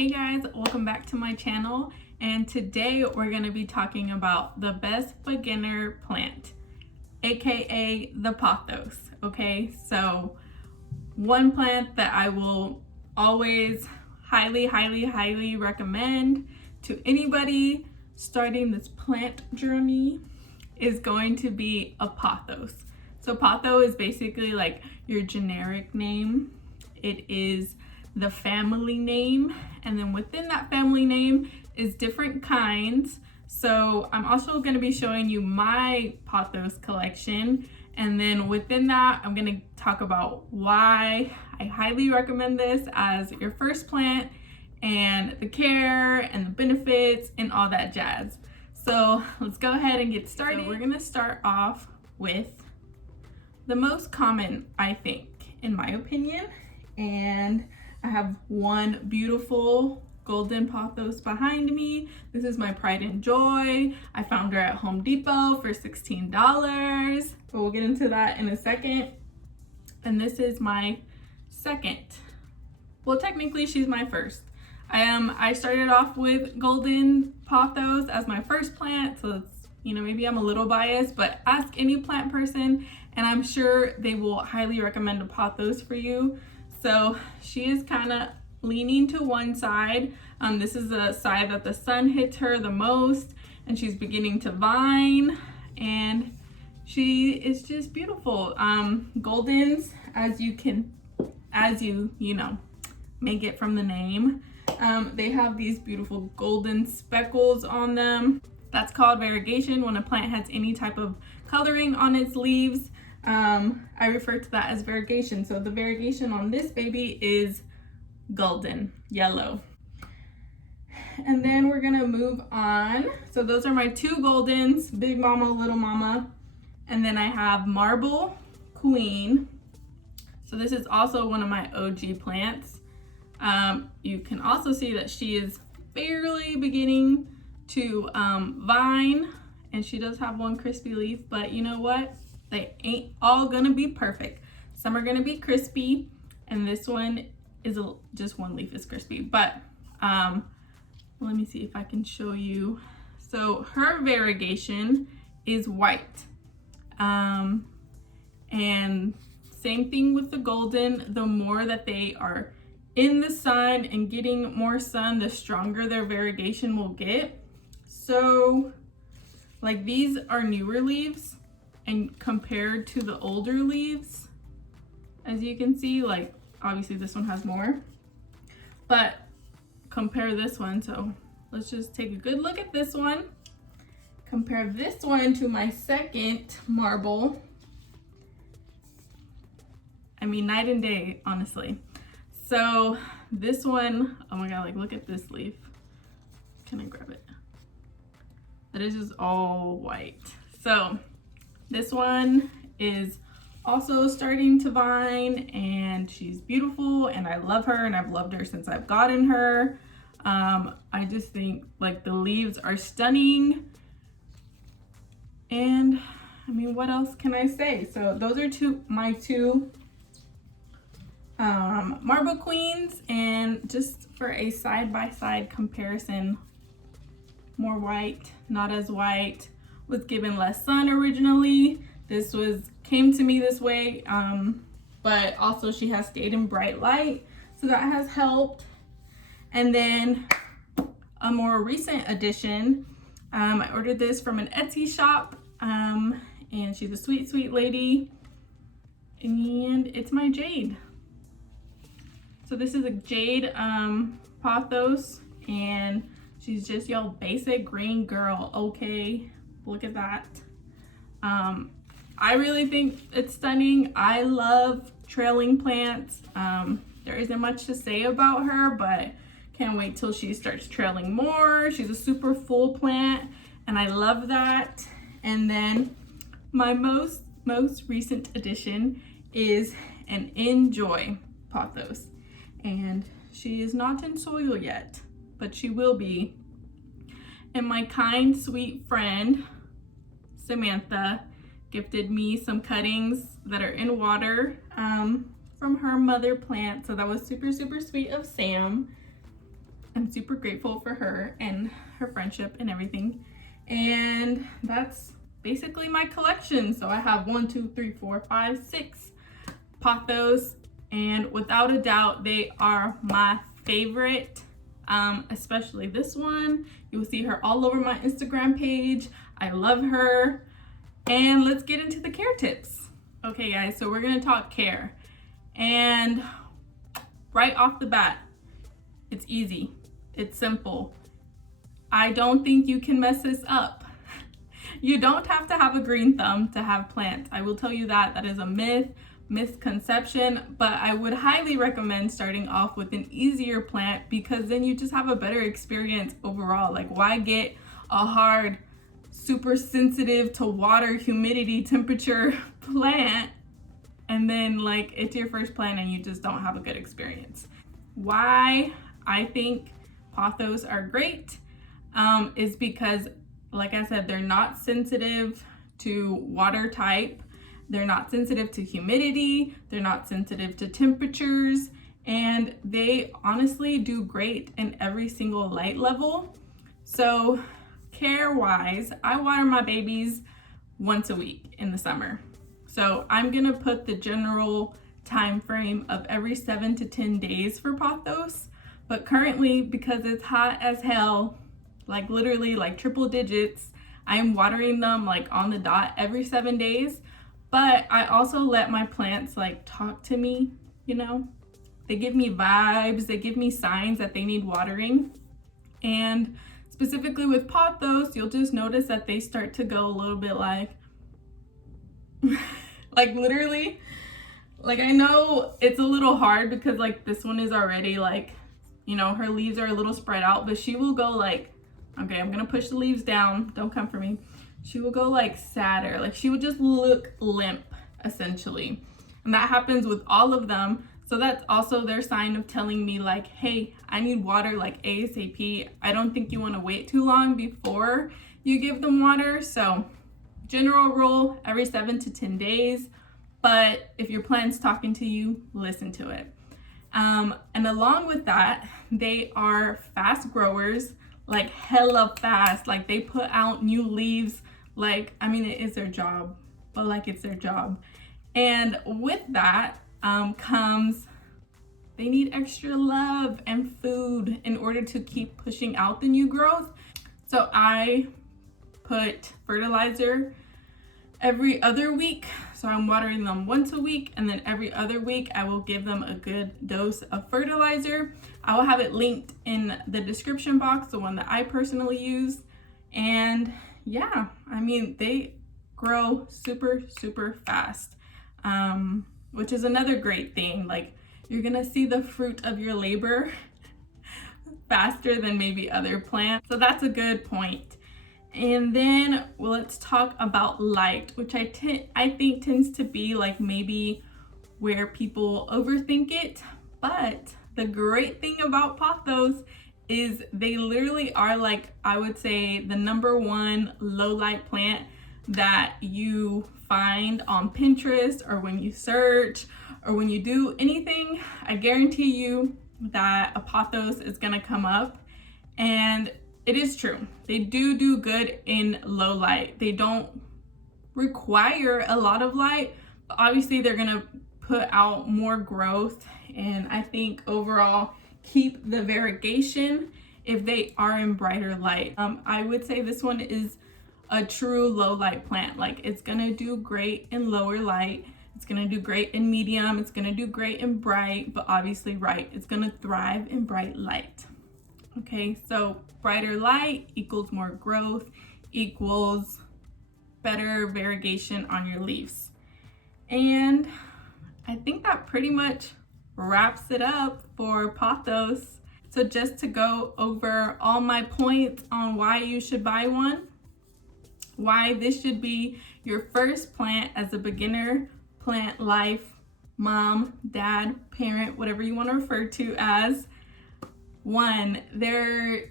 Hey guys, welcome back to my channel, and today we're going to be talking about the best beginner plant, aka the pothos. Okay, so one plant that I will always highly recommend to anybody starting this plant journey is going to be a pothos. So pothos is basically like your generic name. It is the family name, and then within that family name is different kinds. So I'm also going to be showing you my pothos collection, and then within that I'm going to talk about why I highly recommend this as your first plant and the care and the benefits and all that jazz. So let's go ahead and get started. So we're going to start off with the most common, I think, in my opinion, and I have one beautiful golden pothos behind me. This is my pride and joy. I found her at Home Depot for $16, but we'll get into that in a second. And this is my second. Well, technically she's my first. I started off with golden pothos as my first plant, so it's, maybe I'm a little biased, but ask any plant person and I'm sure they will highly recommend a pothos for you. So she is kind of leaning to one side. This is the side that the sun hits her the most, and she's beginning to vine, and she is just beautiful. Goldens, as you may get from the name, they have these beautiful golden speckles on them. That's called variegation when a plant has any type of coloring on its leaves. I refer to that as variegation. So the variegation on this baby is golden yellow. And then we're gonna move on. So those are my two goldens, Big Mama, Little Mama. And then I have Marble Queen. So this is also one of my OG plants. You can also see that she is barely beginning to vine, and she does have one crispy leaf, but you know what? They ain't all gonna be perfect. Some are gonna be crispy, and this one is just one leaf is crispy. But let me see if I can show you. So her variegation is white, and same thing with the golden. The more that they are in the sun and getting more sun, the stronger their variegation will get. So like these are newer leaves, and compared to the older leaves, as you can see, like obviously this one has more, but compare this one. So let's just take a good look at this one. Compare this one to my second marble. I mean, night and day, honestly. So this one, oh my God, like look at this leaf. Can I grab it? That is just all white. So this one is also starting to vine, and she's beautiful, and I love her, and I've loved her since I've gotten her. I just think like the leaves are stunning, and I mean, what else can I say? So those are my two Marble Queens, and just for a side-by-side comparison, more white, not as white, was given less sun originally. This came to me this way, but also she has stayed in bright light, so that has helped. And then a more recent addition, I ordered this from an Etsy shop, and she's a sweet lady, and it's my jade. So this is a jade pothos, and she's just your basic green girl. Okay, look at that. I really think it's stunning. I love trailing plants. There isn't much to say about her, but can't wait till she starts trailing more. She's a super full plant, and I love that. And then my most recent addition is an Enjoy pothos, and she is not in soil yet, but she will be. And my kind, sweet friend, Samantha, gifted me some cuttings that are in water from her mother plant. So that was super sweet of Sam. I'm super grateful for her and her friendship and everything. And that's basically my collection. So I have 1, 2, 3, 4, 5, 6 Pothos, and without a doubt, they are my favorite. Especially this one. You'll see her all over my Instagram page. I love her. And let's get into the care tips. Okay, guys, so we're gonna talk care. And right off the bat, it's easy. It's simple. I don't think you can mess this up. You don't have to have a green thumb to have plants. I will tell you that. That is a misconception, but I would highly recommend starting off with an easier plant because then you just have a better experience overall. Like, why get a hard, super sensitive to water, humidity, temperature plant and then like it's your first plant and you just don't have a good experience? Why I think Pothos are great is because, like I said, they're not sensitive to water type, they're not sensitive to humidity, they're not sensitive to temperatures, and they honestly do great in every single light level. So care wise, I water my babies once a week in the summer. So I'm gonna put the general time frame of every 7 to 10 days for Pothos, but currently, because it's hot as hell, like literally like triple digits, I'm watering them like on the dot every 7 days. But I also let my plants like talk to me, you know? They give me vibes, they give me signs that they need watering. And specifically with Pothos, you'll just notice that they start to go a little bit like like literally, like I know it's a little hard because like this one is already like, you know, her leaves are a little spread out, but she will go like, okay, I'm gonna push the leaves down, don't come for me. She will go like sadder, like she would just look limp essentially. And that happens with all of them. So that's also their sign of telling me like, hey, I need water like ASAP. I don't think you wanna wait too long before you give them water. So general rule, every 7 to 10 days. But if your plant's talking to you, listen to it. And along with that, they are fast growers, like hella fast. Like they put out new leaves. Like, I mean, it is their job, but like it's their job. And with that comes, they need extra love and food in order to keep pushing out the new growth. So I put fertilizer every other week. So I'm watering them once a week, and then every other week I will give them a good dose of fertilizer. I will have it linked in the description box, the one that I personally use. And yeah, I mean, they grow super, super fast, which is another great thing. Like, you're gonna see the fruit of your labor faster than maybe other plants. So that's a good point. And then let's talk about light, which I think tends to be like maybe where people overthink it. But the great thing about Pothos is they literally are like, I would say, the #1 low light plant that you find on Pinterest or when you search or when you do anything. I guarantee you that a Pothos is gonna come up. And it is true. They do good in low light. They don't require a lot of light, but obviously they're gonna put out more growth, and I think overall keep the variegation if they are in brighter light. I would say this one is a true low light plant. Like, it's gonna do great in lower light, it's gonna do great in medium, it's gonna do great in bright, but obviously it's gonna thrive in bright light. Okay, so brighter light equals more growth, equals better variegation on your leaves. And I think that pretty much wraps it up for Pothos. So just to go over all my points on why you should buy one, why this should be your first plant as a beginner plant life mom, dad, parent, whatever you want to refer to as. One, they're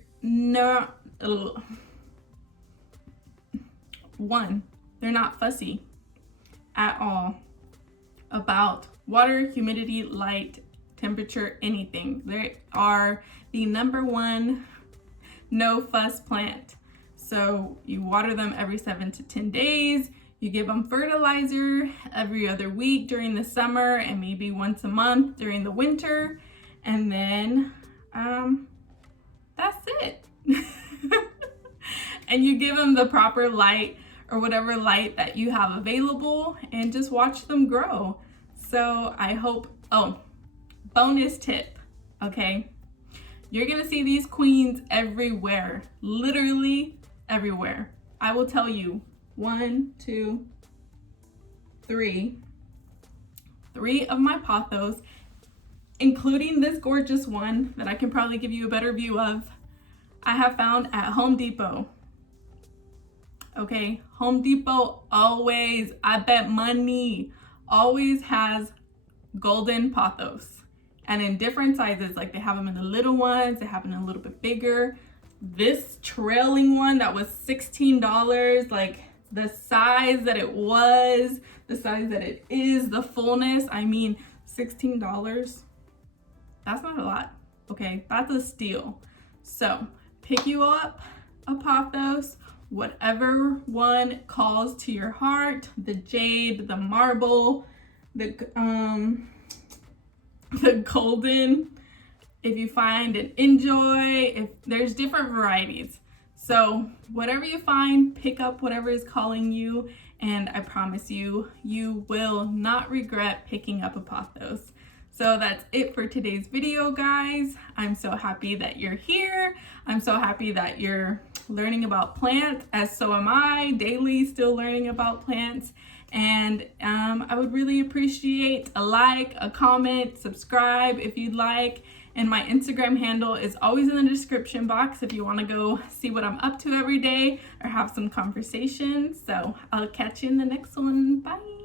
not fussy at all about water, humidity, light, temperature, anything. They are the #1 no fuss plant. So you water them every 7 to 10 days. You give them fertilizer every other week during the summer and maybe once a month during the winter. And then that's it. And you give them the proper light or whatever light that you have available and just watch them grow. So I hope, oh, bonus tip, okay? You're gonna see these queens everywhere, literally everywhere. I will tell you, 1, 2, 3 of my pothos, including this gorgeous one that I can probably give you a better view of, I have found at Home Depot. Okay, Home Depot always, I bet money, always has golden pothos. And in different sizes, like they have them in the little ones, they have them in a little bit bigger. This trailing one that was $16, like the size that it was, the size that it is, the fullness, I mean, $16, that's not a lot, okay? That's a steal. So pick you up a pothos, whatever one calls to your heart, the jade, the marble, the golden, if you find and enjoy, if there's different varieties. So whatever you find, pick up whatever is calling you, and I promise you, you will not regret picking up a pothos. So that's it for today's video, guys. I'm so happy that you're here. I'm so happy that you're learning about plants, as so am I, daily still learning about plants. And I would really appreciate a like, a comment, subscribe if you'd like. And my Instagram handle is always in the description box if you want to go see what I'm up to every day or have some conversations. So I'll catch you in the next one. Bye.